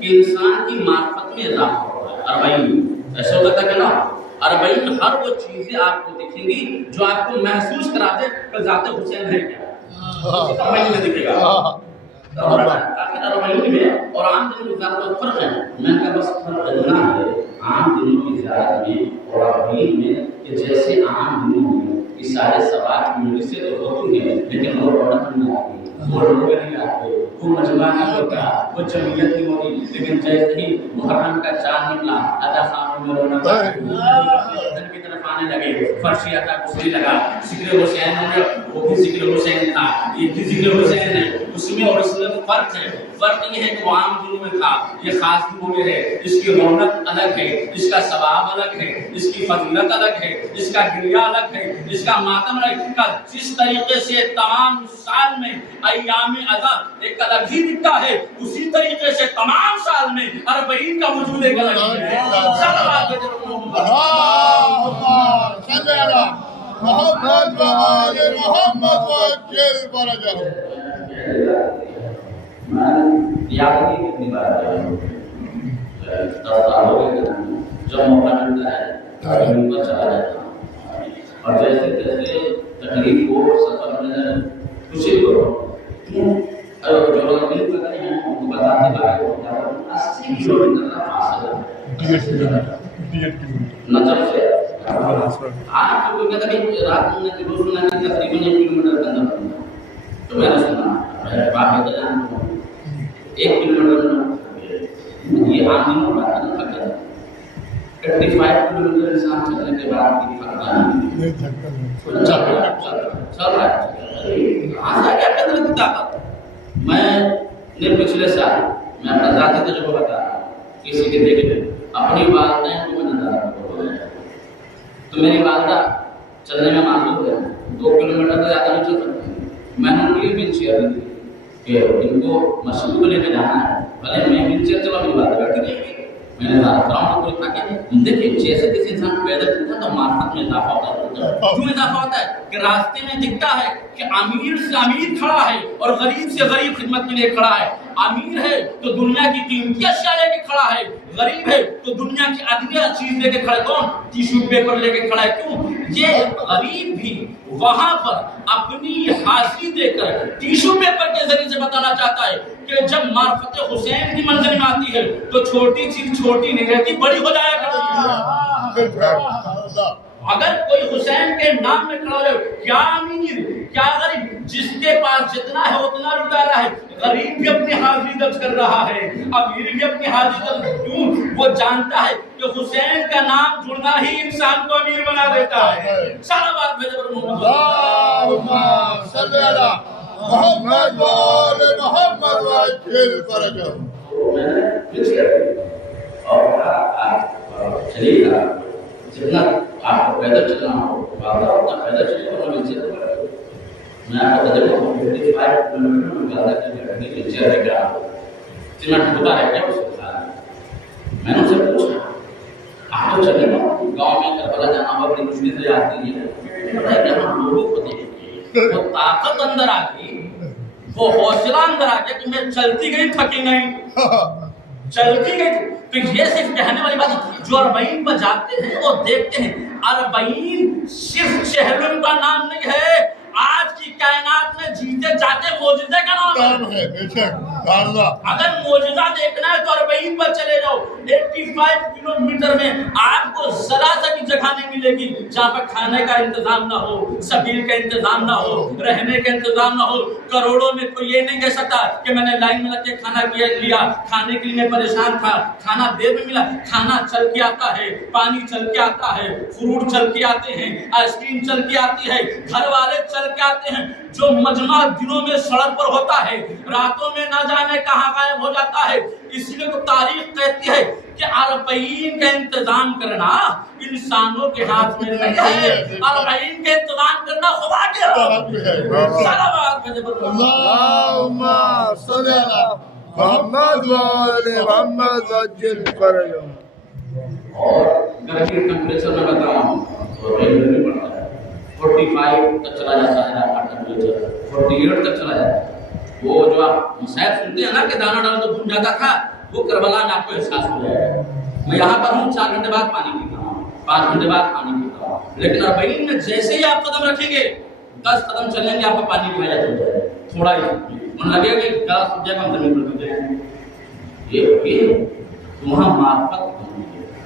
کہ انسان کی معرفت میں اضافہ ہوتا ہے۔ 40 ایسا ہوتا ہے کہ نا 40 ہر وہ چیزیں آپ کو دکھیں گی جو آپ کو محسوس کرا دے کہ ذات حسین ہے کیا، 40 میں دکھے گا۔ آخر 40 میں اور عام دنوں کی زیارت میں فرق ہے۔ میں نے کہا بس فرق اتنا ہے عام دنوں کی زیارت میں اور 40 میں کہ جیسے عام دنوں میں یہ سارے ثواب کی مجلسیں تو ہوتی ہیں لیکن وہ رونق نہیں آتی، وہ لوگ نہیں آتے، وہ مجمع نہیں ہوتا، وہ جمعیت نہیں ہوتی، لیکن جیسے ہی محرم کا چاند نکلا ادا خانوں میں رونق دن کی طرف آنے لگے، فرشی عطا گسری لگا، ذکر حسین ہونے وہ بھی ذکر حسین تھا، یہ بھی ذکر حسین ہے۔ اس میں اور اس میں فرق ہے، فرق یہ ہے کہ وہ عام دنوں میں تھا، یہ خاص دنوں میں ہے۔ اس کی رونق الگ ہے، اس کا ثواب الگ ہے، اس کی فضیلت الگ ہے، اس کا گریہ الگ ہے، اس کا ماتم الگ ہے۔ جس طریقے سے تمام سال میں ایام اضا ایک الگ ہی دکھتا ہے، اسی طریقے سے تمام سال میں 40 کا وجود ایک الگ ہی ہے۔ محمد وآل محمد وجل فرجہ۔ میں یاد نہیں کتنی بار آیا ہوں، 10 سال ہو گئے، جب موقع ملتا ہے تعلیم پر چلا جاتا ہوں، اور جیسے جیسے تکلیف کو سفر میں خوشی کرو جو لوگ نہیں پتہ ہیں ان کو بتاتے باقی 80 کلومیٹر کا فاصلہ نظر سے آپ کو کہتا ہے کہ رات میں جو سنا ہے تقریباً 1 کلومیٹر کا اندر، تو میں نے سنا باقی جان 1 کلومیٹر میں یہ عام دنوں میں آتا تھا کہ 85 کلومیٹر انسان چلنے کے بعد بھی تھکتا نہیں، چل رہا ہے آسا کیا قدر کی طاقت۔ میں نے پچھلے سال میں اپنا ذاتی تجربہ بتا رہا ہوں، کسی کے دیکھے اپنی والدین کو میں نظارہ کرتا ہے تو میری والدہ چلنے میں معذور ہے، 2 کلومیٹر سے زیادہ نہیں چل سکتی۔ میں نے ان کے لیے ویل چیئر دی کہ ان کو مسجد کو لے کے جانا ہے، بھلے میں ویل چیئر چلا میری والدہ بیٹھی رہے گی، میں نے گراؤنڈ کو لکھا کہ دیکھیں جیسے کسی انسان کو پیدا کرتا ہے تو معرفت میں اضافہ ہوتا ہے۔ کیوں اضافہ ہوتا ہے کہ راستے میں دکھتا ہے کہ امیر سے امیر کھڑا ہے اور غریب سے غریب خدمت کے لیے کھڑا ہے۔ امیر ہے تو دنیا کی قیمتی اشیاء لے کے کھڑا ہے، غریب ہے تو دنیا کی ادنیہ چیز لے کے کھڑا ہے۔ کون؟ ٹیشو پیپر لے کے کھڑا ہے۔ کیوں؟ یہ غریب بھی وہاں پر اپنی حاضری دے کر ٹیشو پیپر کے ذریعے سے بتانا چاہتا ہے کہ جب معرفت حسین کی منزل میں آتی ہے تو چھوٹی چیز چھوٹی نہیں رہتی، بڑی ہو جایا کرتی ہے۔ اگر کوئی حسین کے نام میں کھڑا ہو، کیا امیر کیا غریب، جس کے پاس جتنا ہے اتنا لٹا رہا ہے، غریب بھی اپنی حاضری درج کر رہا ہے، امیر بھی اپنی حاضری درج۔ کیوں؟ وہ جانتا ہے کہ حسین کا نام جڑنا ہی انسان کو امیر بنا دیتا ہے۔ صلوات بھیجو محمد اللہم صلی علی محمد وآل محمد وجل فرجہ۔ اور چلیے گا جتنا آپ کو پیدل چلنا ہو اتنا پیدل چلے اور مل سے میں آپ کو تجربہ 55 کلومیٹر میں زیادہ کی بیٹھنے کی چیئر لے کر اتنا ٹھوٹا ہے کیا اس کے ساتھ۔ میں نے ان سے پوچھا آپ تو چلے گا گاؤں میں کربلا جانا ہوا بڑی مشکل سے جاتی ہے، بتائیے کہ ہم لوگوں کو دیکھیں وہ طاقت اندر آ گئی، وہ حوصلہ اندر آ گیا کہ میں چلتی گئی تھکی نہیں، چلتی گئی۔ تو یہ صرف کہنے والی بات ہے، جو 40 پر جاتے ہیں وہ دیکھتے ہیں 40 صرف چہلم کا نام نہیں ہے، آج کی کائنات میں جیتے جاتے معجزے کا نام ہے۔ اگر معجزہ دیکھنا ہے تو 40 پر چلے جاؤ، 85 کلومیٹر میں آپ کو ذرا سا بھی جگہ نہیں ملے گی جہاں پر کھانے کا انتظام نہ ہو، سبیل کا انتظام نہ ہو، رہنے کا انتظام نہ ہو۔ کروڑوں میں کوئی یہ نہیں کہہ سکتا کہ میں نے لائن میں لگ کے کھانا لیا، کھانے کے لیے میں پریشان تھا، کھانا دیر میں ملا۔ کھانا چل کے آتا ہے، پانی چل کے آتا ہے، فروٹ چل کے آتے ہیں، آئس کریم چل کے آتی ہے، گھر والے چل کے آتے ہیں۔ جو مجمع دنوں میں سڑک پر ہوتا ہے، راتوں میں نہ جانے کہاں غائب ہو جاتا ہے۔ اس لیے تو تاریخ کہتی ہے کہ 40 کا انتظام کرنا انسانوں کے ہاتھ میں نہیں ہے، 40 کا انتظام کرنا خدا کے ہاتھ میں ہے۔ اللہم صلی علی محمد وآل محمد وجل فرجہ۔ اور گھر کی ٹیمپریچر میں بتاؤں تو ریگولر پڑتا ہے 45 تک چلا جاتا ہے، آپ کا ٹیمپریچر 48 تک چلا جاتا ہے۔ وہ جو آپ مسائل سنتے ہیں نا کہ دانا ڈالا تو بھون جاتا تھا، وہ کربلا میں آپ کو احساس ہو جائے گا. میں یہاں پر ہوں 4 گھنٹے بعد پانی پیتا ہوں, 5 گھنٹے بعد پانی پیتا ہوں, لیکن 40 میں جیسے ہی آپ قدم رکھیں گے 10 قدم چلیں گے آپ کو پانی کی وجہ ہو جائے گا. تھوڑا ہی من لگے گا کہ گلاس ہو جائے گا, ہم زمین پر گر جائیں گے. یہ وہاں معرفت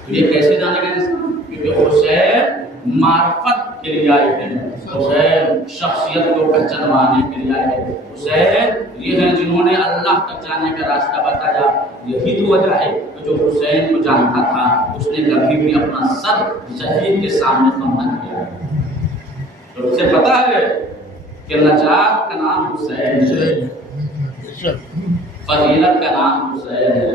تو یہ کیسے جانے گا انسان؟ کیونکہ حسین معرفت کے لیے آئے ہیں, حسین شخصیت کو پہچانوانے کے لیے آئے ہیں, حسین یہ ہیں جنہوں نے اللہ تک جانے کا راستہ بتایا. یہی تو وجہ ہے کہ جو حسین کو جانتا تھا اس نے کبھی بھی اپنا سر شہید کے سامنے خم نہ کیا. تو اسے پتا ہے کہ نجات کا نام حسین ہے, فضیلت کا نام حسین ہے,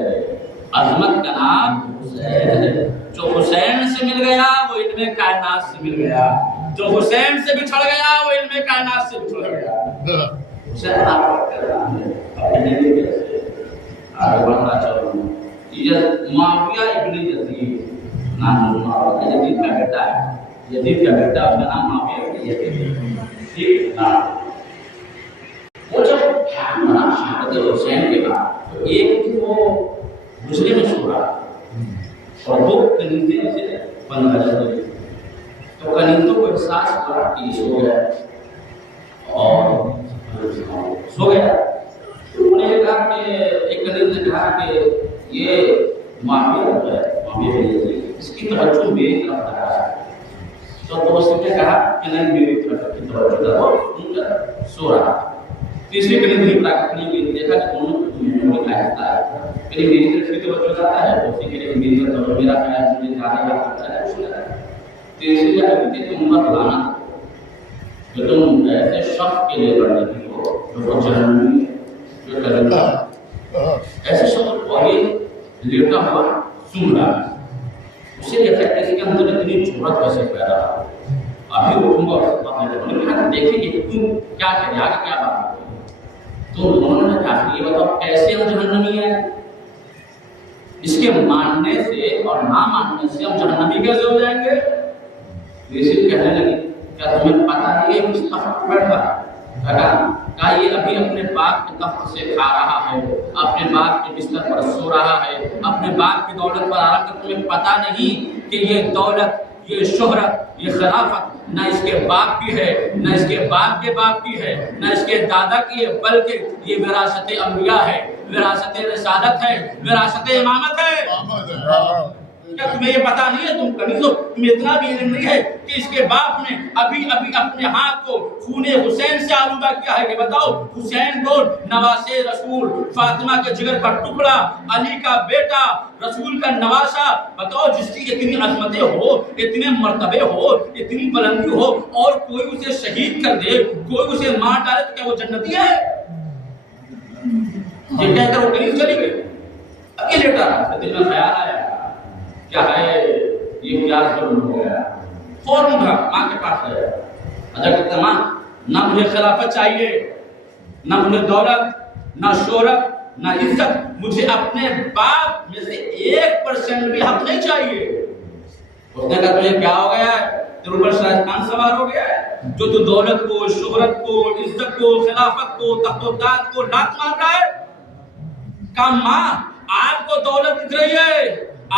عظمت کا نام حسین ہے. جو حسین سے مل گیا وہ علم کائنات سے مل گیا, جو حسین سے بچھڑ گیا وہ علم کائنات سے بچھڑ گیا. حسین آپ کر رہا ہے آگے بڑھنا چاہوں گا. معاویہ ابن یزید نام یزید کا بیٹا ہے, یزید کا بیٹا, اس کا نام معاویہ ابن یزید. ٹھیک ہے, وہ جب شہادت حسین کے بعد تو ایک تھی وہ مسلم شورا اور وہ کنیزیں سے بند کر دی. تو کنیزوں کو احساس ہوا کہ سو گیا اور سو گیا. انہوں نے کہا کہ ایک کنیز نے کہا کہ یہ معاویہ ہے, معاویہ اس کی توجہ میری طرف آ رہا ہے. تو دوست نے کہا کہ نہیں میری طرف کی توجہ وہ سو رہا. تیسری کنیز نے دیکھا کہ دونوں کا آہستہ ہے, پہلے میری طرف کی توجہ جاتا ہے, دوسری کے لیے میری طرف میرا خیال مجھے زیادہ یاد کرتا ہے, اس نے تیسری کہ تم مت لانا کہ تم ایسے شخص کے لیے لڑنے کی ہو جو جہنمی جو کرنا ایسے شخص کو لیٹا ہوا سن رہا ہے. اسے دیکھا کہ اس کے اندر اتنی جرأت کیسے پیدا ہو. ابھی اٹھوں گا دیکھیں گے تم کیا کرے آگے کیا بات. تو انہوں نے کہا یہ بتاؤ کیسے ہم جہنمی ہیں؟ اس کے ماننے سے اور نہ ماننے سے ہم جہنمی کیسے ہو جائیں گے؟ یہ کہنے لگی کیا تمہیں پتہ نہیں ہے کس تخت پر بیٹھا؟ کہا یہ ابھی اپنے باپ کے تخت سے کھا رہا ہے, اپنے باپ کے بستر پر سو رہا ہے, اپنے باپ کی دولت پر آ کر تمہیں پتہ نہیں کہ یہ دولت, یہ شہرت, یہ خلافت نہ اس کے باپ کی ہے, نہ اس کے باپ کے باپ کی ہے, نہ اس کے دادا کی ہے, بلکہ یہ وراثت انبیاء ہے, وراثت رسالت ہے, وراثت امامت ہے. کیا تمہیں یہ پتا نہیں ہے؟ تم کنیزو, تمہیں اتنا بھی علم نہیں ہے کہ اس کے باپ نے ابھی اپنے ہاتھ کو خون حسین سے آلودہ کیا ہے. کہ بتاؤ حسین کو نواسے رسول, فاطمہ کے جگر کا ٹکڑا, علی کا بیٹا, رسول کا نواسا, بتاؤ جس کی اتنی عظمتیں ہو, اتنے مرتبے ہو, اتنی بلندی ہو, اور کوئی اسے شہید کر دے, کوئی اسے مار ڈالے تو کیا وہ جنتی ہے؟ یہ کہہ کر وہ کنیز چلی گئی. اب یہ لیٹا رہا, دل میں خیال آیا کیا ہے یہ کیا ظلم ہو گیا. فوراً ماں کے پاس گیا. حضرت ماں, نہ مجھے خلافت چاہیے, نہ مجھے دولت, نہ شہرت, نہ عزت, مجھے اپنے باپ میں سے 1% بھی حق نہیں چاہیے. اس نے کہا تجھے کیا ہو گیا ہے؟ تیرے اوپر شیطان سوار ہو گیا ہے جو تو دولت کو, شہرت کو, عزت کو, خلافت کو, تخت و تاج کو لات مار رہا ہے. کہا ماں آپ کو دولت دکھ رہی ہے,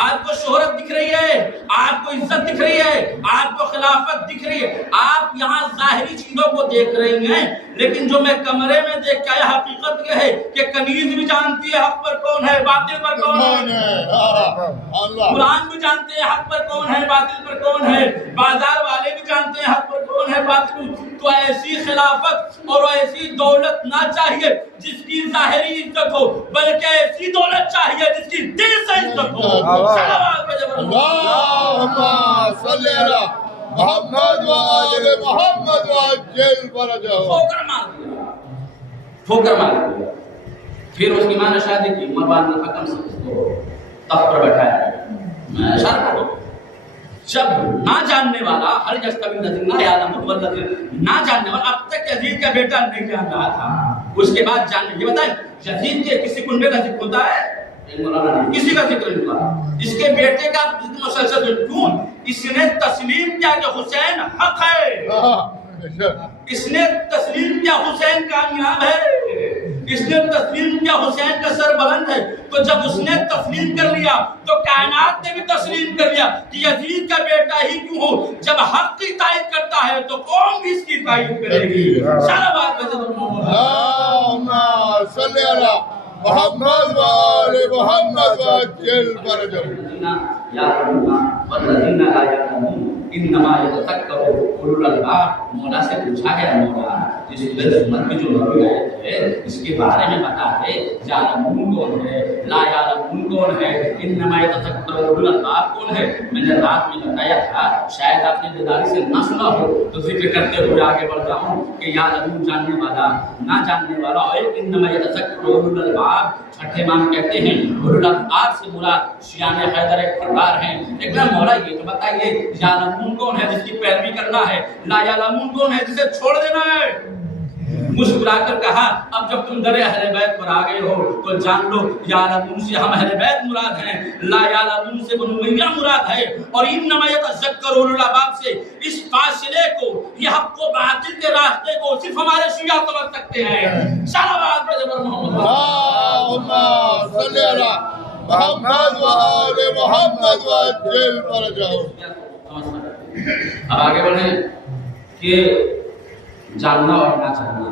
آپ کو شہرت دکھ رہی ہے, آپ کو عزت دکھ رہی ہے, آپ کو خلافت دکھ رہی ہے, آپ یہاں ظاہری چیزوں کو دیکھ رہی ہیں, لیکن جو میں کمرے میں دیکھ کے آیا حقیقت یہ ہے کہ کنیز بھی جانتی ہے حق پر کون ہے, باطل پر کون ہے, قرآن بھی جانتے ہیں حق پر کون ہے, باطل پر کون ہے, بازار والے بھی جانتے ہیں حق پر کون ہے, باطل. تو ایسی خلافت اور ایسی دولت نہ چاہیے جس کی ظاہری عزت ہو, بلکہ ایسی دولت چاہیے جس کی دل سے عزت ہو. صلی اللہ محمد وآل محمد وعجل فرجہ. ٹھوکر مار دیا. پھر اس کی ماں نے شادی کی, مروان بن حکم سے اس کو تخت پر بٹھایا. میں اشارہ کروں, جب نہ جاننے والا ہر نہ جاننے والا اب تک یزید کا بیٹا نہیں جان رہا تھا, اس کے بعد جاننے. یہ بتائیں یزید کے کسی کنبے کا ذکر ہوتا ہے؟ کسی کا ذکر نہیں ہوا. اس کے بیٹے کا ذکر مسلسل کیوں؟ اس نے تسلیم کیا کہ حسین حق ہے, اس نے تسلیم کیا حسین کامیاب ہے, اس نے تسلیم کیا حسین کا سر بلند ہے، تو جب اس نے تسلیم کر لیا تو کائنات نے بھی تسلیم کر لیا کہ یزید کا بیٹا ہی کیوں ہو، جب حق کی تائید کرتا ہے تو قوم بھی اس کی تائید کرے گی۔ سارا بات اللہم صلی علی محمد و آل محمد وعجل فرجهم یا اللہ والذین لا یعلمون انما یتذکر اولو الالباب۔ مولا سے پوچھا گیا مولا اس سورت کی جو نبی آیت ہے اس کے بارے میں بتا ہے، یعلمون کون ہے، لا یعلمون کون ہے، انما یتذکر اولو الالباب کون ہے؟ میں نے رات میں بتایا تھا، شاید آپ نے بیداری سے نہ سنا ہو تو ذکر کرتے ہوئے آگے بڑھتا ہوں کہ یعلمون جاننے والا، نہ جاننے والا، اور انما یتذکر اولو الالباب چھٹے امام کہتے ہیں اولو الالباب سے مراد شیعان حیدر اقتدار ہیں۔ لیکن مولا یہ تو بتائیے یعلمون کون ہے جس کی پیروی کرنا ہے، لا یعلمون کون ہے جسے چھوڑ دینا ہے؟ مسکرا کر کہا اب جب تم در اہل بیت پر آ گئے ہو تو جان لو یعلمون سے ہم اہل بیت مراد ہیں، لا یعلمون سے بنو امیہ مراد ہے، اور انما یتذکر اولو الالباب سے اس فاصلے کو، یہ حق و باطل کے راستے کو صرف ہمارے شیعہ سمجھ سکتے ہیں۔ صلوات پر محمد اللہم صلی علی محمد و آل محمد وعجل فرجهم۔ اب آگے بڑھیں کہ جاننا اور نہ جاننا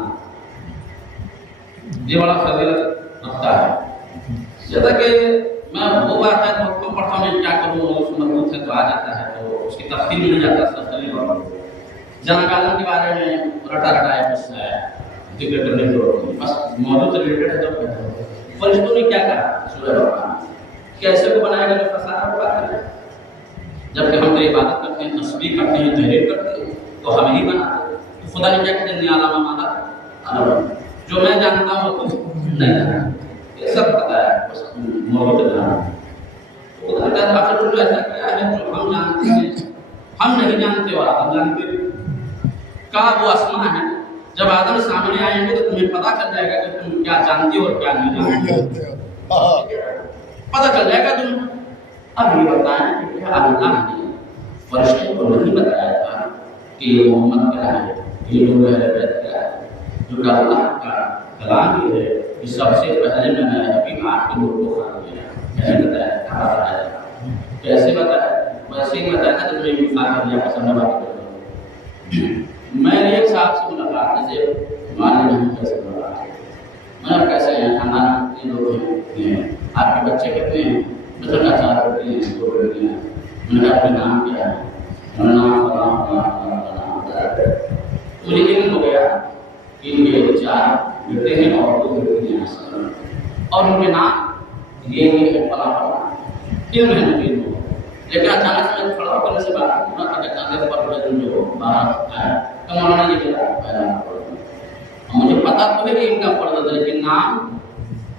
یہ بڑا فضیلت رکھتا ہے۔ جیسا کہ میں وہ بات ہے تو پڑھتا ہوں کیا کروں، اس مربوط سے تو آ جاتا ہے تو اس کی تفصیل میں نہیں جاتا، تفصیل جنگ عالم کے بارے میں رٹا رٹایا بس ذکر کرنے کی ضرورت نہیں، بس موضوع سے ریلیٹڈ ہے تو فرشتوں نے کیا کہا سورہ بقرہ کیسے کو بنایا گیا جو فساد ہوا ہے، جبکہ ہم تو عبادت کرتے ہیں، تسبیح کرتے ہیں، تحریر کرتے ہیں تو ہم ہی بناتے ہیں۔ تو خدا نے کیا کہتے ہیں علامہ مالا جو میں جانتا ہوں تو نہیں جانتا، یہ سب پتا ہے بس موجود ہے۔ خدا کا آخر جو ایسا کیا ہے جو ہم جانتے ہیں ہم نہیں جانتے اور آپ جانتے کا وہ اسما ہے، جب آدم سامنے آئیں گے تو تمہیں پتا چل جائے گا کہ تم کیا جانتے ہو اور کیا نہیں جانتے، پتا چل جائے گا تم۔ اب یہ بتائیں کہ کیا اللہ نے فرشتے کو نہیں بتایا تھا کہ یہ محمد کیا ہے، یہ لوگ اہل بیت کیا ہے، جو کہ اللہ کا کلام ہی ہے، اس سب سے پہلے میں نے ابھی آپ کے لوگ کو خان دیا کیسے بتایا کہاں بتایا کیسے بتایا، ویسے ہی بتایا تھا تو میں بھی کھا کر لیا پسند بات کرتا ہوں۔ میں نے ایک صاحب سے ملاقات سے ماننے نہیں کیسے ملاقات میں کیسے ہیں خاندان کے لوگ ہیں، آپ کے بچے کہتے ہیں مثلا 4 بیٹے ہیں 2 بیٹے ہیں، میں نے اپنے نام کیا ہے، میں نام مجھے علم ہو گیا کہ ان کے 4 بیٹے ہیں اور 2 بیٹے ہیں اور ان کے نام یہ ہے فلاں علم ہے مجھے علم ہو، لیکن اچانک سے میں کھڑا کرنے سے بات کرنا تھا کہ پر جو باہر آیا تو مولانا یہ کہا مجھے پتا تو ہے کہ ان کا فرض ہے، لیکن نام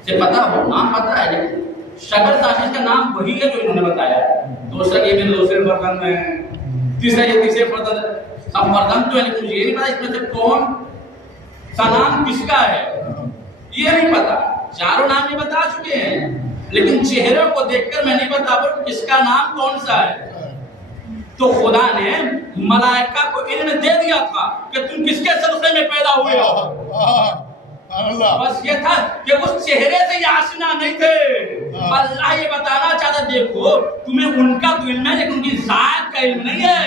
سے پتا ہو، نام پتا ہے لیکن شکل سازش کا نام وہی ہے جو انہوں نے بتایا ہے، دوسرا یہ بھی دوسرے فرزند میں ہے، تیسرا یہ تیسرے فرزند ہے، سب فرزند تو ہے لیکن مجھے یہ نہیں پتا اس میں سے کون سا نام کس کا ہے، یہ نہیں پتا۔ چاروں نام یہ بتا چکے ہیں لیکن چہرے کو دیکھ کر میں نہیں بتا پا کس کا نام کون سا ہے۔ تو خدا نے ملائکہ کو علم دے دیا تھا کہ تم کس کے سلسلے میں پیدا ہوئے ہو، بس یہ تھا کہ اس چہرے سے یہ آشنا نہیں تھے۔ اللہ یہ بتانا چاہتا دیکھو تمہیں ان کا تو علم ہے لیکن ان کی ذات کا علم نہیں ہے۔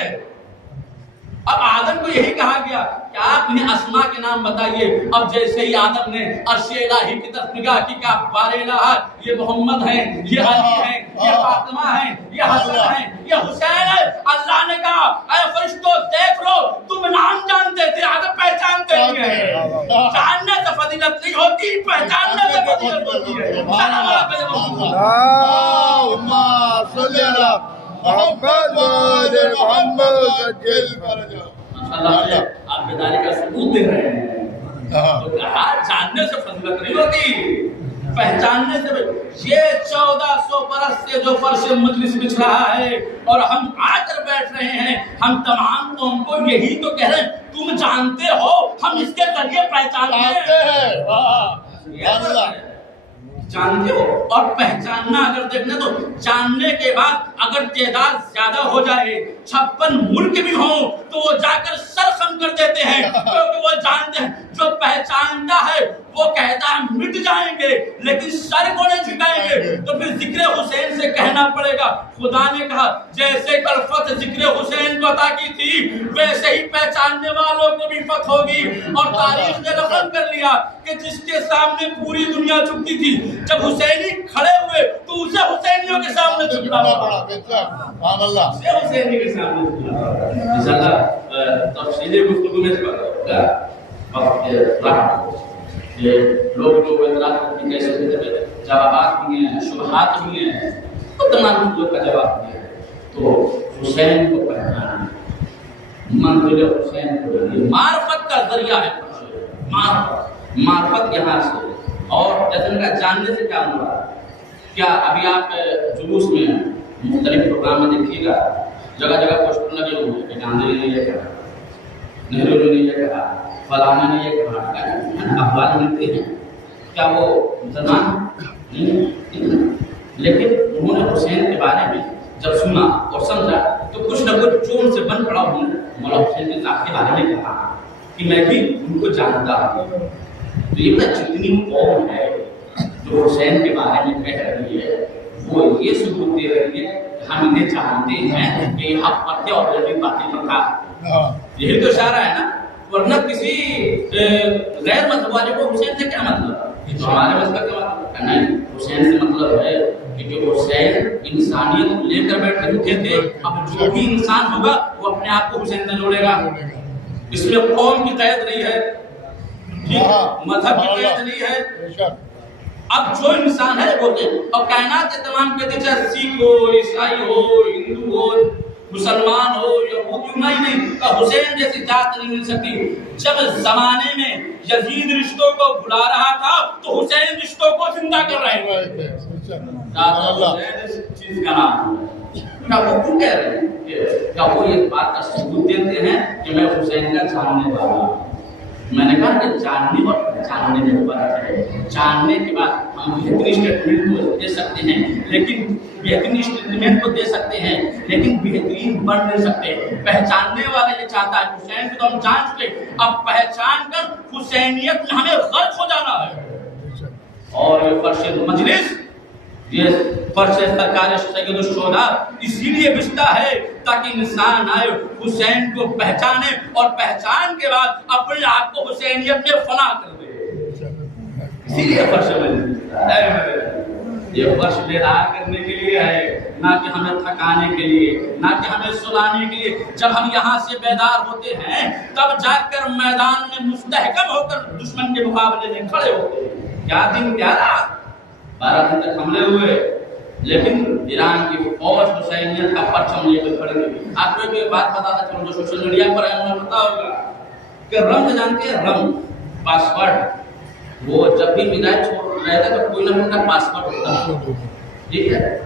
اب آدم کو یہی کہا گیا کہ آپ انہیں اسماء کے نام بتائیے، اب جیسے ہی آدم نے عرش الہی کی طرف نگاہ کی کہ بار الہ یہ محمد ہیں، یہ علی ہیں، یہ فاطمہ ہیں، یہ حسن ہیں، یہ حسین ہے، اللہ نے کہا اے فرشتوں دیکھ لو تم نام جانتے تھے آدم پہچانتے نہیں ہیں، جاننے سے فضیلت نہیں ہوتی پہچاننے سے فضیلت ہوتی ہے۔ اللہم صلی علی محمد و آل محمد وعجل فرجهم۔ ماشاءاللہ آپ بیداری کا ثبوت دے رہے ہیں، تو کہا جاننے سے فضیلت نہیں ہوتی پہچاننے سے۔ یہ 1400 برس سے جو فرش مجلس بچھ رہا ہے اور ہم آ کر بیٹھ رہے ہیں، ہم تمام قوم کو یہی تو کہہ رہے ہیں تم جانتے ہو، ہم اس کے ذریعے پہچانتے ہیں۔ جانتے ہو؟ اور پہچاننا اگر دیکھنا تو جاننے کے بعد اگر تعداد زیادہ ہو جائے 56 ملک بھی ہوں تو وہ جا کر سر خم کر دیتے ہیں، کیونکہ وہ جانتے ہیں جو پہچانتا ہے وہ کہتا ہے مٹ جائیں گے لیکن سر کو نہیں جھکائیں گے۔ تو پھر ذکر حسین سے کہنا پڑے گا، خدا نے کہا جیسے کل فتح ذکر حسین کو عطا کی تھی ویسے ہی پہچاننے والوں کو بھی فتح ہوگی۔ اور تاریخ نے رقم کر لیا کہ جس کے سامنے پوری دنیا جھکتی تھی، جب حسینی کھڑے ہوئے تو اسے حسینیوں کے سامنے جھکنا پڑا، اسے حسینی کے سامنے جھکنا پڑا۔ انشاءاللہ تفصیلی گفتگو میں اس وقت رہا کہ لوگ جو اعتراض کرتے کیسے ہوتے جوابات بھی ہیں، شبہات بھی ہیں، تو تمام چیزوں کا جواب دیا ہے۔ تو حسین کو پہچانا، منزل حسین کو معرفت کا ذریعہ ہے، معرفت یہاں سے۔ اور جیسے کا جاننے سے کیا ہوا، کیا ابھی آپ جلوس میں مختلف پروگرام میں دیکھیے گا جگہ جگہ پوسٹر لگے ہوئے ہیں کہ گاندھی نے یہ کہا، نہرو نے یہ کہا، فلانا نے یہ کہا، اخبار ملتے ہیں، کیا وہ مسلمان نہیں؟ لیکن انہوں نے حسین کے بارے میں جب سنا اور سمجھا تو کچھ نہ کچھ جو ان سے بن پڑا انہوں نے مولا حسین کے ذات کے بارے میں کہا کہ میں بھی ان کو جانتا ہوں۔ تو یہ جتنی قوم ہے جو حسین کے بارے میں کہہ رہی ہے وہ یہ ثبوت دے رہی ہے کہ ہم انہیں جانتے ہیں کہ یہ حق پرتے اور غیر باطل پر تھا۔ یہی تو اشارہ ہے نا، ورنہ کسی غیر مذہب والے کو حسین سے کیا مطلب؟ یہ تو ہمارے مذہب کا مطلب ہے نہیں، حسین سے مطلب ہے کہ حسین انسانیت کو لے کر بیٹھے ہوتے تھے، اب جو بھی انسان ہوگا وہ اپنے آپ کو حسین سے جوڑے گا۔ اس میں قوم کی قید نہیں ہے، مذہب کی قید نہیں ہے، اب جو انسان ہے وہ ہے۔ اور کائنات کے تمام کہتے ہیں چاہے سکھ ہو، عیسائی ہو، ہندو ہو، مسلمان ہو، یہودی نہیں، حسین جیسی ذات نہیں مل سکتی۔ جب زمانے میں یزید رشتوں کو بھلا رہا تھا تو حسین رشتوں کو زندہ کر رہے تھے۔ اس چیز کا نام کیا وہ کیوں کہہ رہے ہیں؟ کیا وہ یہ بات کا ثبوت دیتے ہیں کہ میں حسین کا جاننے والا ہوں؟ میں نے کہا کہ جاننے اور پہچاننے میں فرق ہے۔ جاننے کے بعد ہم بہترین اسٹیٹمنٹ کو دے سکتے ہیں، لیکن بہترین اسٹیٹمنٹ کو دے سکتے ہیں لیکن بہترین بن نہیں سکتے۔ پہچاننے والا یہ چاہتا ہے حسین کو تو ہم جان چکے، اب پہچان کر حسینیت میں ہمیں غرق ہو جانا ہے۔ اور یہ فرش مجلس، یہ فرش سرکار سید الشہداء اسی لیے بچتا ہے تاکہ انسان آئے حسین کو پہچانے اور پہچان کے بعد اپنے آپ کو حسینیت میں فنا کر دے۔ اسی لیے فرش مجلس ہے، یہ فرش بیدار کرنے کے لیے ہے، نہ کہ ہمیں تھکانے کے لیے، نہ کہ ہمیں سلانے کے لیے۔ جب ہم یہاں سے بیدار ہوتے ہیں تب جا کر میدان میں مستحکم ہو کر دشمن کے مقابلے میں کھڑے ہوتے ہیں۔ کیا دن کیا رات، 12 دن تک حملے ہوئے لیکن ایران کی فوج حسینیت کا پرچم لے کر کھڑی ہوئی۔ آپ کو ایک بات بتاتا چلوں جو سوشل میڈیا پر ہے انہیں پتا ہوگا کہ رنگ جانتے ہیں، رنگ پاسورڈ، وہ جب بھی بدائی چھوڑ رہے تھے تو کوئی نہ کوئی کا پاسورڈ ہوتا ہے، ٹھیک ہے؟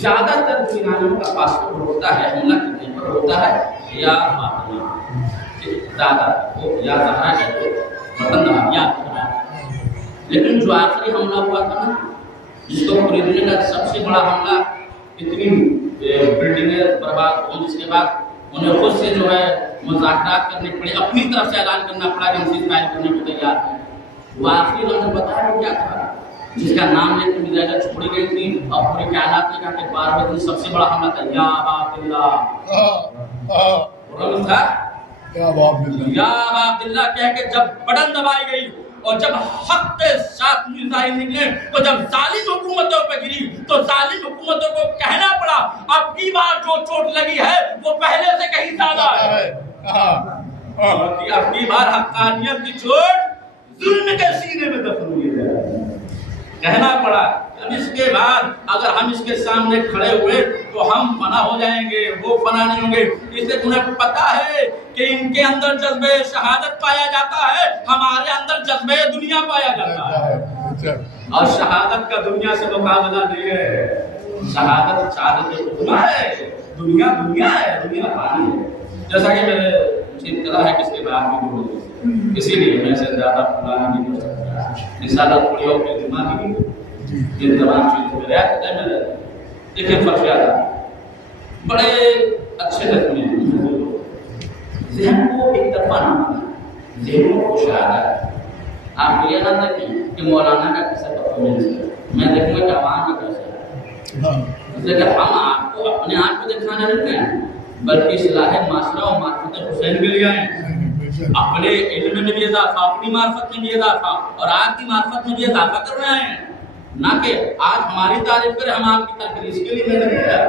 زیادہ تر ایرانیوں کا پاسورڈ ہوتا ہے حملہ کرنے پر ہوتا ہے یا فاطمہ، زیادہ وہ یا زہرا ہے وطن یا، لیکن جو آخری حملہ ہوا تھا نا جس کو پوری دنیا کا سب سے بڑا حملہ، اتنی بلڈنگیں برباد ہوئی، جس کے بعد انہیں خود سے جو ہے مذاکرات کرنے پڑے، اپنی طرف سے اعلان کرنا پڑا کہ ہم سیز فائر کرنے کو تیار ہیں۔ وہ آخری لفظ پتا ہے وہ کیا تھا جس کا نام لے کر مجاہدہ چھوڑی گئی تھی اور پوری کائنات نے کہا کہ 12ویں دن سب سے بڑا حملہ تھا یا ابا عبداللہ، رمز تھا یا ابا عبداللہ کہہ کے جب بٹن دبائی گئی اور جب حق کے ساتھ میزائل نکلے تو جب ظالم حکومتوں پہ گری تو ظالم حکومتوں کو کہنا پڑا اب کی بار جو چوٹ لگی ہے وہ پہلے سے کہیں زیادہ ہے، اب کی بار حقانیت کی چوٹ ظلم کے سینے میں دفن ہوئی ہے، کہنا پڑا۔ اب اس کے بعد اگر ہم اس کے سامنے کھڑے ہوئے تو ہم فنا ہو جائیں گے، وہ فنا نہیں ہوں گے۔ اس لیے تمہیں پتا ہے کہ ان کے اندر جذبہ شہادت پایا جاتا ہے، ہمارے اندر جذبہ دنیا پایا جاتا ہے، اور شہادت کا دنیا سے مقابلہ نہیں ہے۔ شہادت شہادت خدا ہے، دنیا دنیا ہے، دنیا پانی ہے۔ جیسا کہ میرے اطلاع ہے کس کے بعد بھی بولے، اسی لیے میں سے زیادہ پرانا نہیں ہو سکتا، رسالت تھوڑی اور دماغی یہ تمام چیزوں میں رعایت ہے میرے لیکن فرق زیادہ بڑے اچھے لگتے ہیں ذہن کو ایک طرفہ نہ بنا ذہن کو خوشحال ہے آپ کو یہ نہ دیکھیں کہ مولانا کا کیسا پرفارمنس ہے میں دیکھوں گا کہ عوام کا کیسا ہے اس لیے کہ ہم آپ کو اپنے آپ کو دکھانے نہیں گئے بلکہ اصلاح معاشرہ و معرفت حسین کے لیے آئے اپنے علم میں بھی اضافہ اپنی معرفت میں بھی اضافہ اور آپ کی معرفت میں بھی اضافہ کر رہے ہیں نہ کہ آج ہماری تعریف کریں ہم آپ کی تقریر کے لیے میں نہیں ہے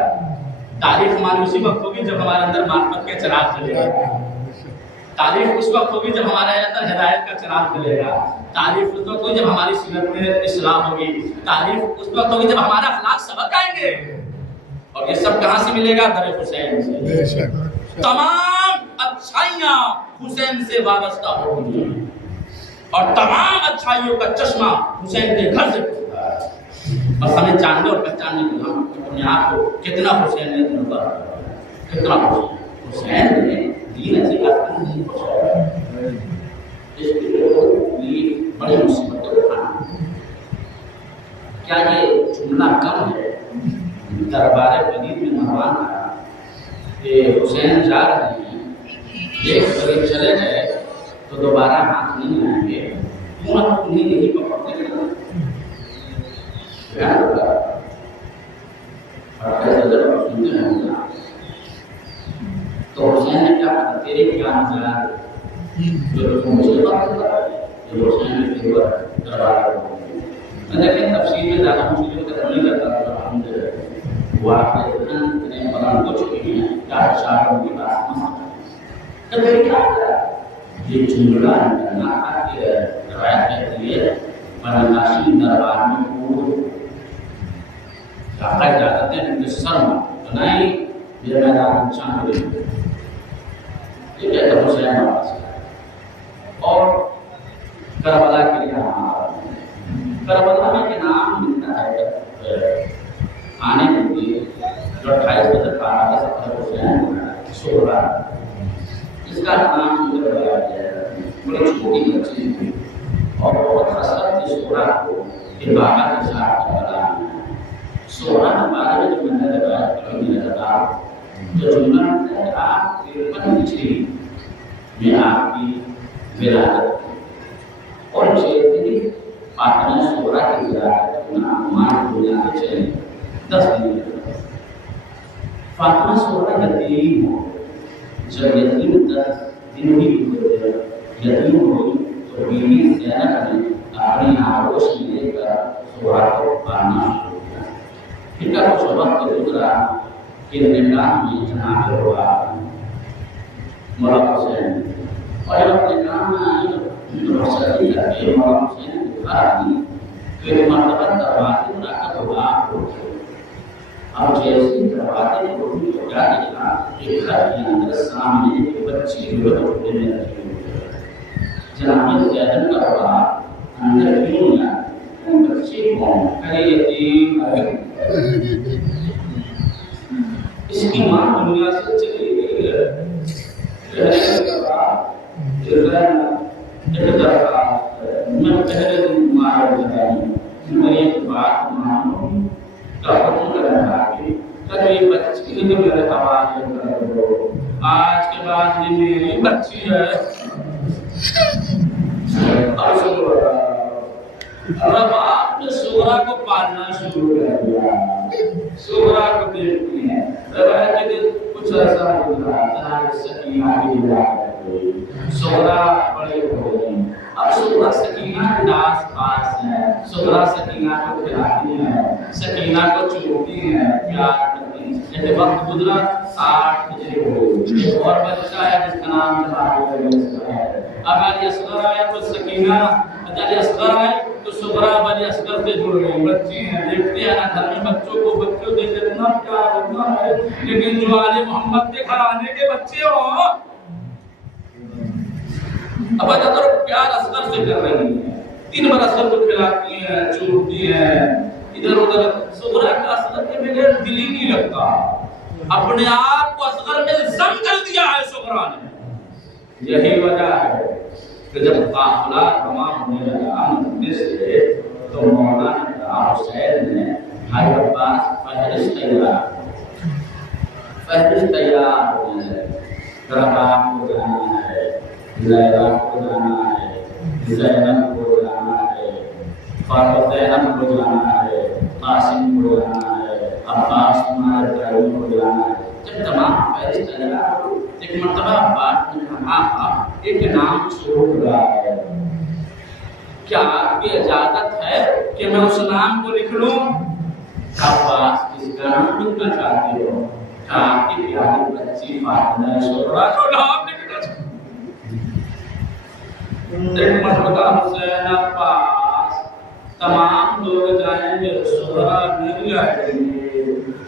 تعریف ہماری اسی وقت ہوگی جب ہمارے اندر معرفت کے چراغ چلے گا تعریف اس وقت ہوگی جب ہمارے اندر ہدایت کا چراغ چلے گا تعریف اس وقت ہوگی جب ہماری سیرت میں اصلاح ہوگی تعریف اس وقت ہوگی جب ہمارا اخلاق سبق آئیں گے اور یہ سب کہاں سے ملے گا در حسین سے تمام اچھائیاں حسین سے وابستہ ہوگی اور تمام اچھائیوں کا چشمہ حسین کے گھر سے کھلتا ہے بس ہمیں جاننے اور پہچاننے کے ہم اپنے آپ کو کتنا حسین نے کتنا حسین نے دین ایسی بات نہیں پہنچایا اس لیے بڑی مصیبت اٹھانا کیا یہ جملہ کم ہے دربار بدید میں مہمان آیا کہ حسین جا رہے ہیں ایک قریب چلے گئے تو دوبارہ ہاتھ نہیں آئیں گے کیوں آپ انہیں نہیں پکڑتے ہیں کیا ہوگا اور کیسے ضرور سنتے ہیں تو حسین نے کیا کہا تیرے کیا نظر جو مجھے بات کرتا ہے جو حسین نے پھر دربار میں دیکھیں تفسیر میں زیادہ مجھے قدر نہیں کرتا تو ہم وہ آپ کے اتنے بلان کو چکی ہیں کیا اشار ان کی بات تو پھر کیا کرا یہ جملہ کرنا تھا کہ روایت کہتی ہے بنگاشی دربار میں پور جاتا جاتے ہیں ان کے سر میں بنائی یہ میدان چاند ہوئی یہ کہتا حسین واپس اور کربلا کے لیے کربلا میں کے نام ملتا ہے آنے کے لیے جو 28 بدر پارا کا سفر حسین سورہ اس کا نام مجھے بتایا گیا ہے بڑی چھوٹی بچی تھی اور بہت حسرت تھی سورہ کو کہ بابا کے ساتھ بنا سورہ کے بارے میں جو میں نے روایت پڑھی میں لگا جو جملہ ہے آپ 53 ہجری میں آپ کی ولادت اور جیسے فاطمہ سورہ کی ولادت نام مان دنیا کے چلے 10 دن فاطمہ سورہ یتیم ہو جب یتیم 10 دن بھی ہوتے یتیم ہوئی تو بیوی زینب نے اپنی آغوش میں لے کر سورہ کو پڑھنا شروع کیا پھر کا کچھ وقت گزرا کہ نکاح میں جناب ہوا مولا حسین اور جب اپنے کام میں آئی تو حسین کر کے مولا حسین نے کہا کہ مرتبہ دروازے مراقب ہوا اب جیسی دروازے روٹی ہو جا دیکھا کہ گھر کے اندر سامنے ایک بچی جو روٹے میں رکھی ہوئی ہے جناب زینب کا ہوا اندر کیوں نہ بچے کون کرے یتیم اس کی ماں دنیا سے چلی گئی ہے میں پہلے دن مارا بتائی میری ایک بات مانو تو حکم کر رہا کہ کبھی بچی نے میرے حوالے کر دو آج کے بعد یہ میری بچی ہے رب آپ نے سورہ کو پالنا شروع کر دیا سورہ کو دیکھتی ہیں روایت ہے کچھ ایسا ہوتا ہے سکینہ کی ولادت ہوئی سورہ بڑے ہو گئی اب سورہ سکینہ ناز خاص ہے سورہ سکینہ کو کھلاتی ہے سکینہ کو چومتی ہے پیار کرتی ہے جیسے وقت گزرا 60 ہجری ہوئی ایک اور بچہ ہے جس کا نام ہے اب علی اصغر آیا تو سکینہ علی اصغر آئے تو سغرا علی اصغر سے جڑ گئی بچی ہیں دیکھتے ہیں نا گھر میں بچوں کو بچوں سے اتنا پیار ہوتا ہے لیکن جو آل محمد کے گھرانے کے بچے ہو اب اگر پیار اصغر سے کر رہی ہیں 3 بار اصغر کو کھلاتی ہیں چومتی ہیں ادھر ادھر سغرا کا اصغر کے بغیر دل ہی نہیں لگتا اپنے آپ کو اصغر میں ضم کر دیا ہے سغرا نے یہی وجہ ہے کہ جب قافلہ تمام ہونے لگا مدینے سے تو مولانا حسین نے بھائی عباس فہرست تیار ہو جائے، رباب کو جانا ہے، زیرہ کو جانا ہے، زینب کو جانا ہے، فاطمہ زینب کو جانا ہے، قاسم کو جانا ہے، عباس ابراہیم کو جانا ہے۔ جب تمام فہرست تیار ہو، ایک مرتبہ عباس نے کہا ایک نام چھوڑ رہا ہے، کیا آپ کی اجازت ہے کہ میں اس نام کو لکھ لوں؟ عباس کس کا نام لکھنا چاہتے ہو؟ آپ کی پیاری بچی فاطمہ زہرا کو نام لکھنا چاہتے ہو؟ ایک مرتبہ حسین عباس تمام لوگ جائیں گے، زہرا نہیں آئے گی،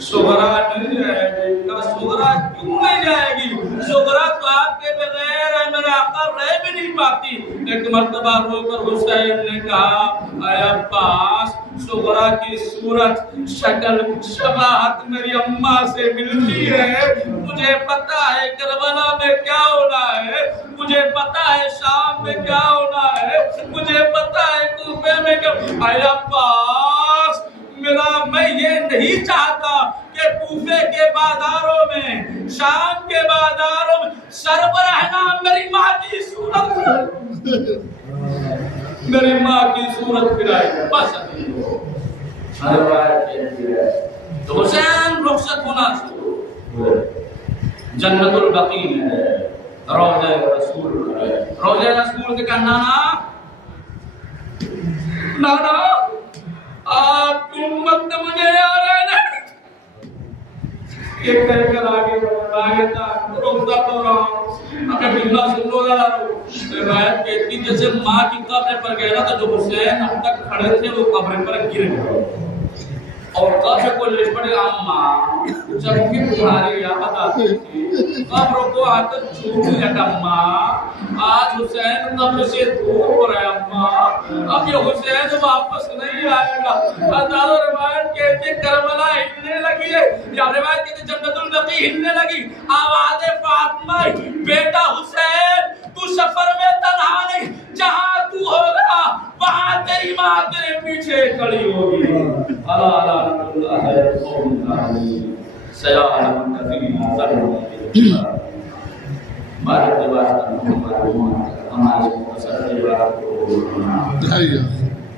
زہرا نہیں آئے گی۔ کہا زہرا کیوں نہیں جائے گی؟ زہرا تو آپ کے بغیر میرا آقا رہ بھی نہیں پاتی۔ ایک مرتبہ رو کر حسین نے کہا اے عباس، زہرا کی صورت، شکل، شباہت میری اماں سے ملتی ہے۔ مجھے پتا ہے کربلا میں کیا ہونا ہے، مجھے پتا ہے شام میں کیا ہونا ہے، مجھے پتا ہے کوفے میں کیا۔ اے عباس، میں یہ نہیں چاہتا کہ کوفے کے بازاروں میں، شام کے بازاروں میں سربراہ نام میری ماں کی صورت، میری ماں کی صورت پھرائے، بس ابھی ہو۔ تو حسین رخصت ہونا شروع ہوئے، جنت البقیع میں ہے، روضہ رسول ہے۔ روضہ رسول کے کہا نانا آپ کی امت نے مجھے یار ہے نا، یہ کہہ کر آگے تک روزہ تو رہا ہوں، اگر بندہ سن لو جا رہا ہوں۔ روایت کہتی جیسے ماں کی قبر پر گیا تھا، جو حسین اب تک کھڑے تھے وہ قبر پر گر گئے، اور قبر کو لے پڑے اماں، جب کہ تمہاری یاد آتی تھی قبر کو آ کر چھو لیا اماں، آج حسین قبر سے دور ہے اماں، اب یہ حسین واپس نہیں آئے گا۔ ہزاروں روایت کہتے کربلا ہلنے لگی ہے، یا روایت کہتے جنت البقیع ہلنے لگی، آواز فاطمہ بیٹا حسین تو سفر میں تنہا نہیں، جہاں تو ہوگا وہاں تیری ماں تیرے پیچھے کھڑی ہوگی۔ اللہ اللہ ہے قوم تعلیم سیال منتفین ضرور بارک واسطہ محمد ہمارے مقصد دیوار کو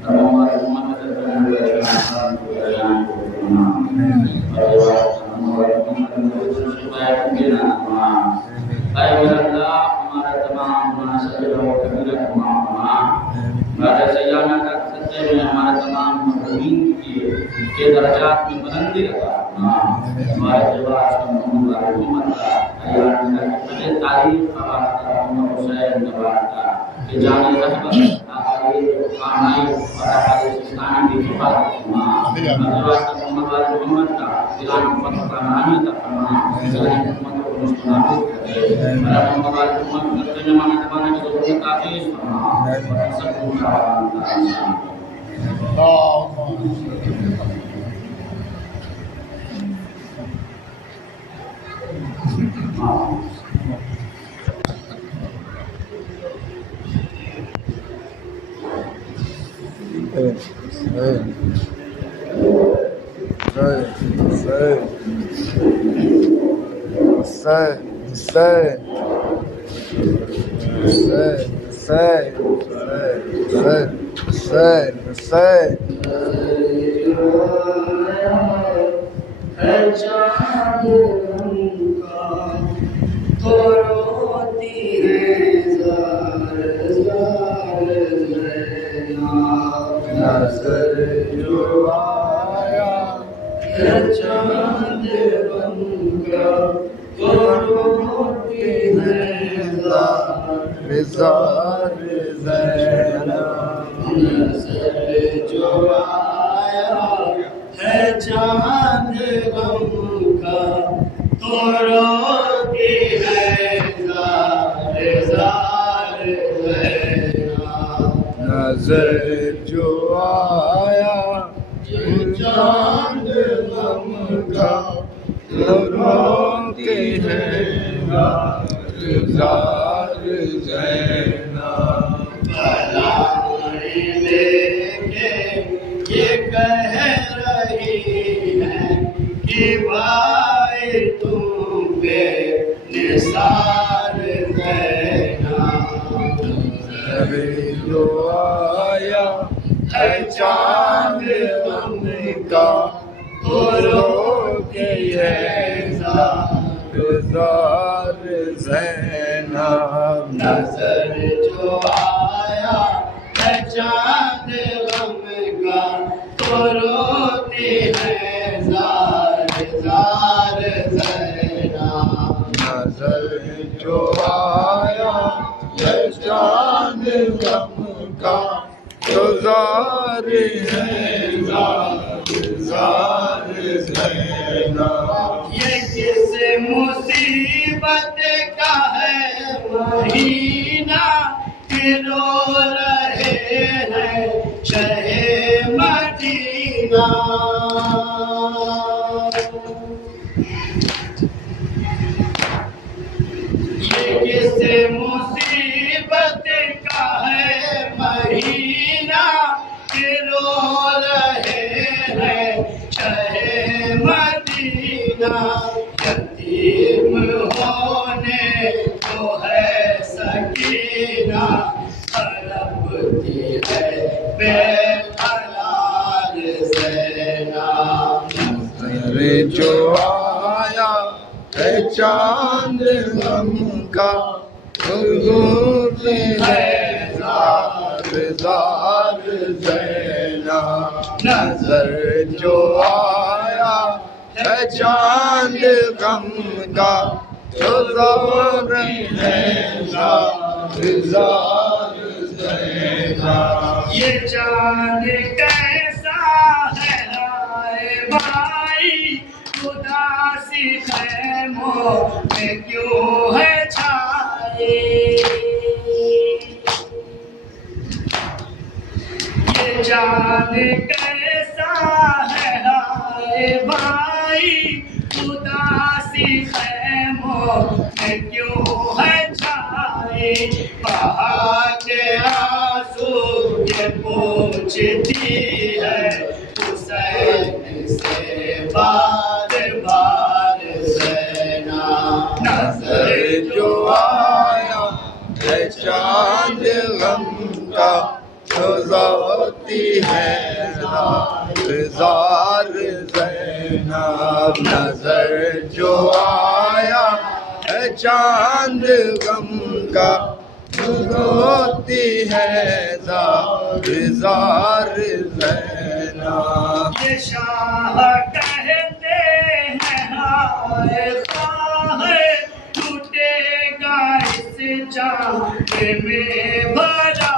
ہمارے محمد اللہ کو بیان کرنا ہمارے محمد شفاعت دینا۔ اے اللہ ہمارا تمام مناسب و کبیرہ بعد سیامہ تک سچے میں ہمارے تمام مرحومین کے درجات میں بلندی عطا فرما۔ ہمارے جواز محمد محمد ایام کی تعریف کا واسطہ محمد حسین کا واسطہ کہ جان رحمت آئے آنائی اور آئے سستان کی حفاظت فرما۔ جواز محمد محمد کا دلان فتح کا نامی عطا فرما۔ سلام محمد کو مستنابد کرے، محمد محمد کرتے میں مانا تبانا کی ضرورت آفیز فرما۔ سب کو شاہدان یہ بھائی تم بے نثار زینب جو آیا ہے چاند غم کا تو رو کے گزار زینب نظر جو آیا ہے چاند غم کا تو روتی ہے زار زار زینب نظر جو آیا ہے چاند غم کا تو زار ہے زار زار زینب یہ کس مصیبت کا ہے مہینہ کہ رو رہے ہیں شہ مدینہ یہ کس مصیبت کا ہے مہینہ کہ رو رہے ہیں شہ مدینہ یتیم ہونے کو ہے سکینہ تڑپتی ہے بے قرار زینب نظر جو آیا ہے چاند غم کا حضور ہے زار زار زینب نظر جو آیا ہے چاند غم کا حضور ہے زار زار زینب یہ چاند کیسا ہے ہائے بھائی اداسی خیموں میں کیوں ہے چھائے یہ چاند کیسا ہے ہائے بھائی اداسی خیموں میں کیوں ہے چھائے بہا کے آنسو یہ پوچھتی ہے حسین سے بار بار زینب نظر جو آیا ہے چاند غم کا تو روتی ہے زار زار زینب نظر جو آیا ہے چاند غم کا تو روتی ہے زار زار زینب یہ شاہ کہتے ہیں ہائے خواہ ٹوٹے گا اس جان میں بھرا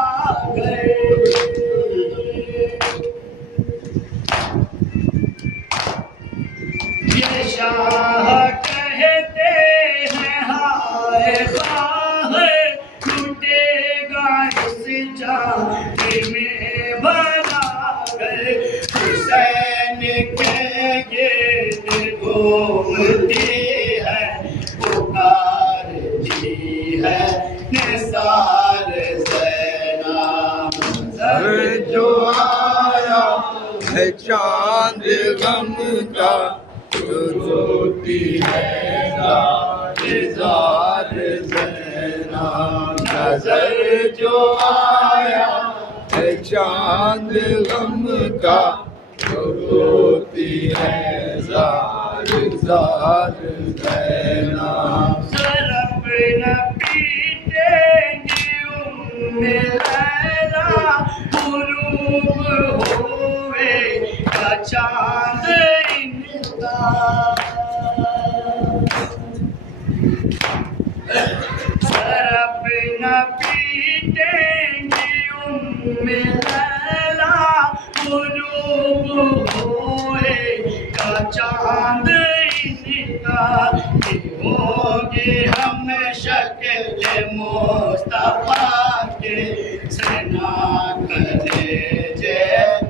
گئے یہ شاہ کہتے ہیں ہائے خواہ ٹوٹے گا اس جان میں بھرا گئے حسین کے گرد گھومتی ہے پکارتی ہے نثار زینب نظر جو آیا ہے چاند غم کا تو روتی ہے زار زار زینب نظر جو آیا ہے چاند غم کا تو روتی ہے زار زار زینب سرب نہ پیٹیں گی لیلا غروب ہوئے کا چاند انتا سرب نہ پیٹیں گی لیلا غروب ہوئے کا چاند انتا ہوگی ہم شکل مصطفیٰ کے سنا کلیجے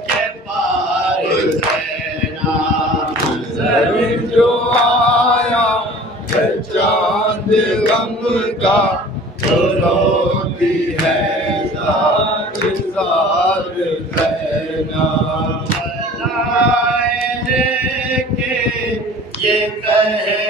کے پار زینب نظر جو آیا ہے چاند غم کا تو روتی ہے زار زار زینب لائے لے کے ہے